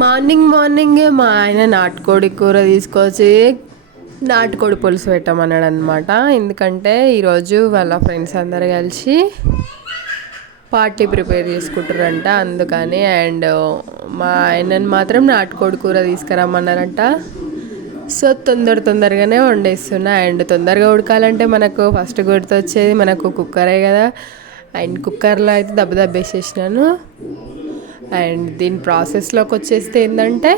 మార్నింగే మా ఆయన నాటుకోడి కూర తీసుకొచ్చి నాటుకోడి పులుసు పెట్టమన్నాడు అనమాట. ఎందుకంటే ఈరోజు వాళ్ళ ఫ్రెండ్స్ అందరు కలిసి పార్టీ ప్రిపేర్ చేసుకుంటారంట, అందుకని. అండ్ మా ఆయనని మాత్రం నాటుకోడి కూర తీసుకురమ్మన్నారంట. సో తొందరగానే వండేస్తున్నా. అండ్ తొందరగా ఉడకాలంటే మనకు ఫస్ట్ గుర్తొచ్చేది మనకు కుక్కరే కదా. అండ్ కుక్కర్లో అయితే దెబ్బేసేసినాను. అండ్ దీని ప్రాసెస్లోకి వచ్చేస్తే ఏంటంటే,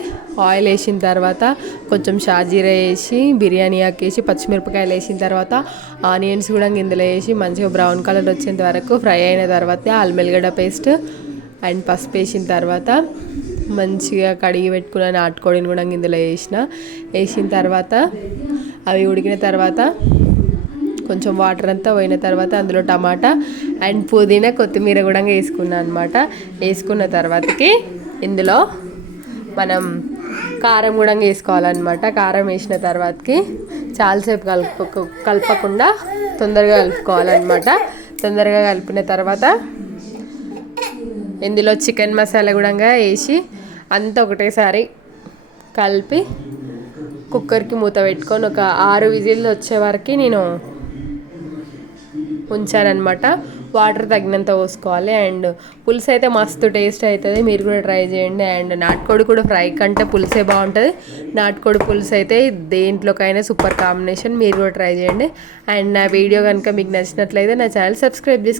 ఆయిల్ వేసిన తర్వాత కొంచెం షాజీరా వేసి, బిర్యానీ ఆకేసి, పచ్చిమిరపకాయలు వేసిన తర్వాత ఆనియన్స్ కూడా ఇందులో వేసి మంచిగా బ్రౌన్ కలర్ వచ్చేంత వరకు ఫ్రై అయిన తర్వాత అల్లం వెల్లిగడ్డ పేస్ట్ అండ్ పసుపు వేసిన తర్వాత మంచిగా కడిగి పెట్టుకున్న నాటుకోడిని కూడా ఇందులో వేసిన తర్వాత అవి ఉడికిన తర్వాత కొంచెం వాటర్ అంతా పోయిన తర్వాత అందులో టమాటా అండ్ పుదీనా కొత్తిమీర కూడా వేసుకున్నాను అనమాట. వేసుకున్న తర్వాతకి ఇందులో మనం కారం కూడా వేసుకోవాలన్నమాట. కారం వేసిన తర్వాతకి చాలాసేపు కలపకుండా తొందరగా కలుపుకోవాలన్నమాట. తొందరగా కలిపిన తర్వాత ఇందులో చికెన్ మసాలా కూడా వేసి అంతా ఒకటేసారి కలిపి కుక్కర్కి మూత పెట్టుకొని ఒక 6 విజిల్లు వచ్చే వరకు నేను ఉంచానమాట. వాటర్ తగినంత పోసుకోవాలి. అండ్ పులుసు అయితే మస్తు టేస్ట్ అవుతుంది, మీరు కూడా ట్రై చేయండి. అండ్ నాటుకోడి కూడా ఫ్రై కంటే పులుసే బాగుంటుంది. నాటుకోడి పులుసు అయితే దేంట్లోకైనా సూపర్ కాంబినేషన్, మీరు కూడా ట్రై చేయండి. అండ్ నా వీడియో కనుక మీకు నచ్చినట్లయితే నా ఛానల్ సబ్స్క్రైబ్ చేసుకోండి.